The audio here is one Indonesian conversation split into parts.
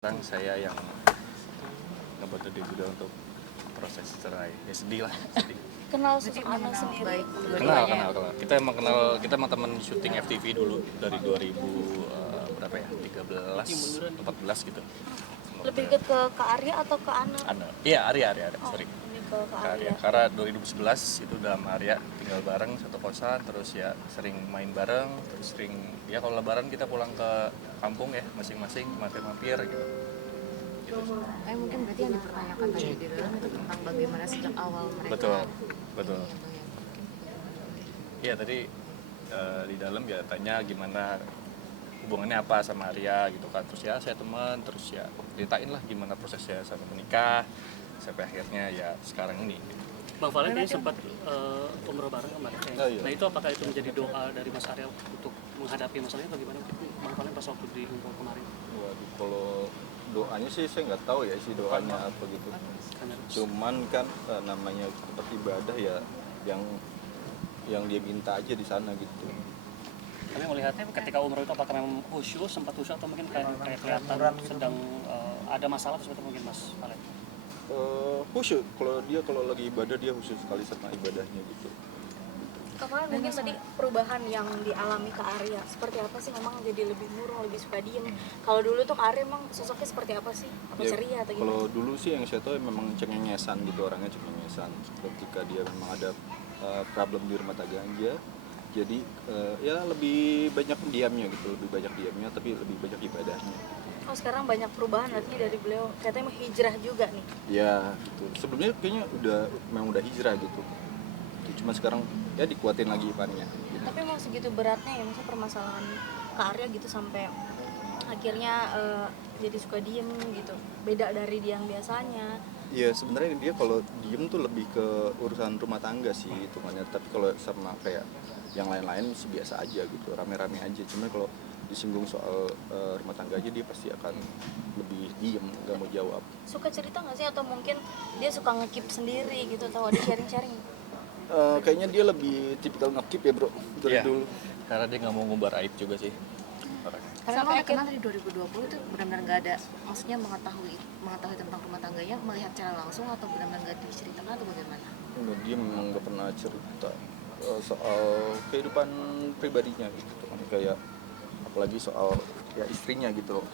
Sekarang saya yang ngebantu dia juga untuk proses cerai. Ya sedih lah, sedih. Kenal sosok Ana sendiri baik Kenal. Kita emang teman syuting FTV dulu dari 2000 berapa ya? 13, 14 gitu. Lebih dekat ke Kak Arya atau ke Ana? Iya, Arya, sorry. Ini ke Kak Arya. Arya. Karena 2011 itu udah sama Arya tinggal bareng satu kosan, terus ya sering main bareng, terus sering ya kalau lebaran kita pulang ke kampung ya masing-masing mampir-mampir gitu. Mungkin berarti yang dipertanyakan tadi di dalam itu tentang bagaimana sejak awal mereka. Betul. Iya tadi di dalam ya tanya gimana hubungannya apa sama Arya gitu kan, terus ya saya teman, terus ya ceritain lah gimana prosesnya sampai menikah sampai akhirnya ya sekarang ini gitu. Bang Valen kayaknya sempat umroh bareng kemarin. Iya. Nah itu apakah itu menjadi doa dari Mas Arya untuk menghadapi masalahnya bagaimana Bang Valen pas waktu di umroh kemarin? Waduh, kalau doanya sih saya nggak tahu ya isi doanya apa gitu. Cuman kan namanya tempat ibadah ya yang dia minta aja di sana gitu. Tapi melihatnya ketika umroh itu apakah memang khusyuk, sempat khusyuk atau mungkin kayak kelihatan sedang ada masalah seperti mungkin Mas Valen? Khusyuk, kalau lagi ibadah dia khusyuk sekali sama ibadahnya gitu. Kemarin mungkin tadi perubahan yang dialami Kak Arya seperti apa sih, memang jadi lebih murung, lebih suka diem. Kalau dulu tuh Kak Arya emang sosoknya seperti apa sih? Apa Ya, ceria atau kalau gimana? dulu sih yang saya tahu memang cengengesan gitu, orangnya cengengesan. Ketika dia memang ada problem di rumah tangganya, jadi ya lebih banyak diamnya gitu, tapi lebih banyak ibadahnya. Oh sekarang banyak perubahan artinya dari beliau, katanya mau hijrah juga nih. Ya gitu. Sebelumnya kayaknya memang udah hijrah gitu. Cuma sekarang ya dikuatin lagi imannya. Gitu. Tapi emang segitu beratnya ya maksudnya permasalahan Kak Arya gitu sampai akhirnya jadi suka diem gitu. Beda dari dia yang biasanya. Iya sebenarnya dia kalau diem tuh lebih ke urusan rumah tangga sih hitungannya. Tapi kalau sama kayak yang lain-lain sih biasa aja gitu, rame-rame aja. Cuma kalau disinggung soal rumah tangga aja dia pasti akan lebih diem, nggak mau jawab. Suka cerita nggak sih atau mungkin dia suka ngekip sendiri gitu atau ada sharing-sharing? Kayaknya dia lebih tipikal ngekip ya bro dari Iya. dulu. Karena dia nggak mau ngumbar aib juga sih. Karena Sampai memang kenal dari 2020 itu benar-benar nggak ada, maksudnya mengetahui tentang rumah tangganya, melihat secara langsung atau benar-benar nggak diceritakan atau bagaimana? Dia memang nggak pernah cerita soal kehidupan pribadinya gitu kan, kayak apalagi soal ya istrinya gitu loh.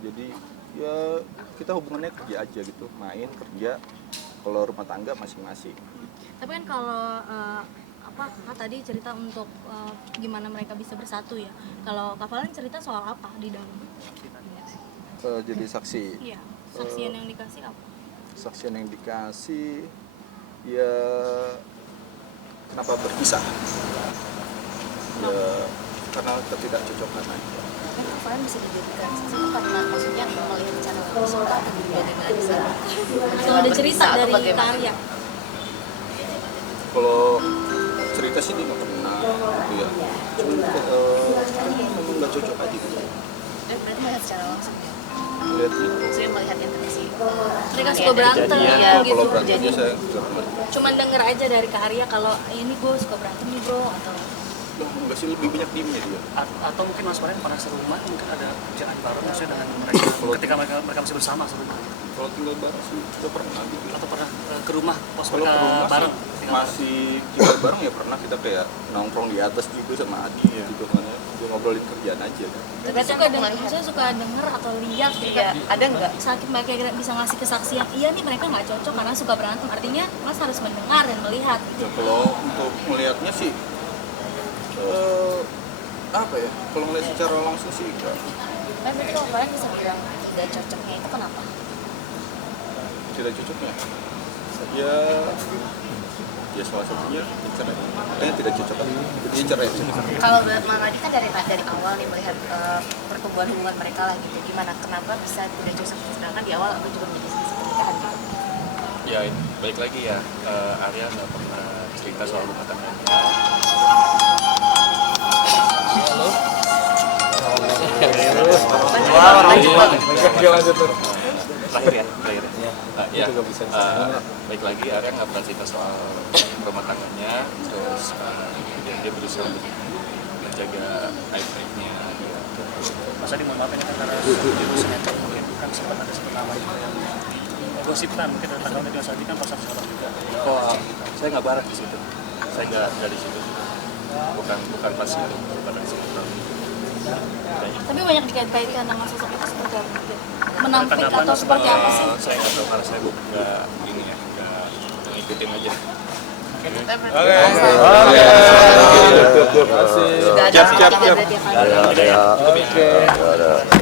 Jadi ya kita hubungannya kerja aja gitu, main kerja, kalau rumah tangga masing-masing. Tapi kan kalau Kakak tadi cerita untuk gimana mereka bisa bersatu ya. Kalau Kak Valen cerita soal apa di dalam? Jadi saksi. Iya. Saksian yang dikasih apa? Saksian yang dikasih ya kenapa berpisah? Ya karena ketidakcocokan aja. Kan Kak Valen bisa dijadikan saksi itu karena maksudnya melihat secara langsung atau juga dengan Atau ada cerita atau dari bagaimana? Kak Arya? Kalau cerita sih dia nggak pernah gitu ya. Cuma memang nggak cocok aja gitu. Dan berarti melihat secara langsung ya. Lihat gitu. Saya melihat yang terjadi. Mereka suka berantem Iya, gitu. Kalau berantemnya saya nggak pernah. Cuman denger aja dari Kak Arya kalau ini gue suka berantem nih bro atau Enggak sih, lebih banyak diemnya dia. Atau mungkin Mas Valen pernah serumah, mungkin ada kerjaan baru maksudnya dengan mereka ketika mereka masih bersama serumah, Kalau tinggal bareng sih udah pernah gitu. atau pernah ke rumah pas Kalau ke mereka rumah bareng sih masih tinggal bareng ya pernah, kita kayak nongkrong di atas juga sama Adi gitu kan ya. Dia ngobrolin kerjaan aja. tapi suka denger, saya suka denger atau lihat gitu. Iya, ada nggak? Sakit mereka kira bisa ngasih kesaksian, iya nih mereka nggak cocok karena suka berantem. Artinya Mas harus mendengar dan melihat gitu. Ya kalau untuk melihatnya sih apa ya? Kalau ngeliat secara langsung sih enggak. Kan berarti Kak Valen bisa bilang tidak cocoknya itu kenapa? Tidak cocoknya. Ya salah satunya cerai. Kayaknya tidak cocok kan. Jadi cerai. Kalau Mang Adi kan dari awal nih melihat pertumbuhan hubungan mereka lah gitu, gimana kenapa bisa tidak cocok, sedangkan di awal aku juga menjadi saksi pernikahan gitu. Ya balik lagi ya, Arya nggak pernah cerita soal rumah tangganya. Terakhir ya. Baik lagi Arya nggak pernah cerita soal rumah tangganya, terus dia berusaha untuk menjaga aib-aibnya. Masa di mohon maaf ini kan karena di sinetron mungkin gosipkan mungkin ada tanggapan dari Mas Adi kan pas sahabat juga. Kok saya nggak bareng di situ, saya nggak di situ, bukan pas itu, bukan di situ. Tapi banyak dikait-kaitkan dengan sosok itu seperti apa? Menampik atau seperti apa sih? Saya nggak tahu karena saya nggak ini ya, nggak ngikutin aja. Sudah ada Siap. berarti ya, Pak? Oke.